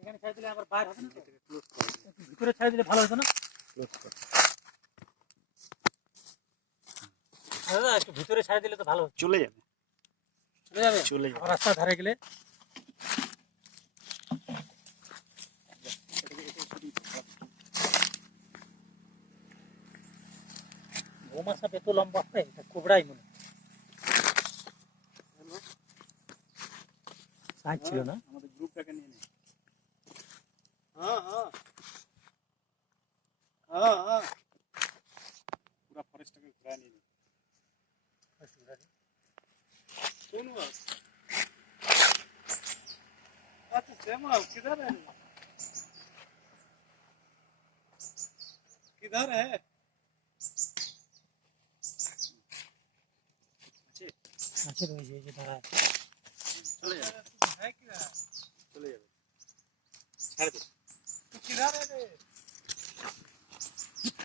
এখানে ছেড়ে দিলে আবার বাইরে হবে না, ভিতরে ছেড়ে দিলে ভালো হতো না? দাদা একটু ভিতরে ছেড়ে দিলে তো ভালো হতো। চলে যাবে চলে যাবে রাস্তার ধারে গেলে। ঘুমা সাপ এত লম্বা হয়, এটা কোবরাই মনে সাইজ ছিল না। আমাদের গ্রুপটাকে নিয়ে নে। হ্যাঁ হ্যাঁ হ্যাঁ হ্যাঁ पूरा फॉरेस्ट को घुरा नहीं নে। कौन हुआ? अच्छा जमाल किधर है? किधर है? আছে তো, এই যে দাঁড়া चले जाए है किधर? चले जाए छाड़ दे। तू किधर है रे?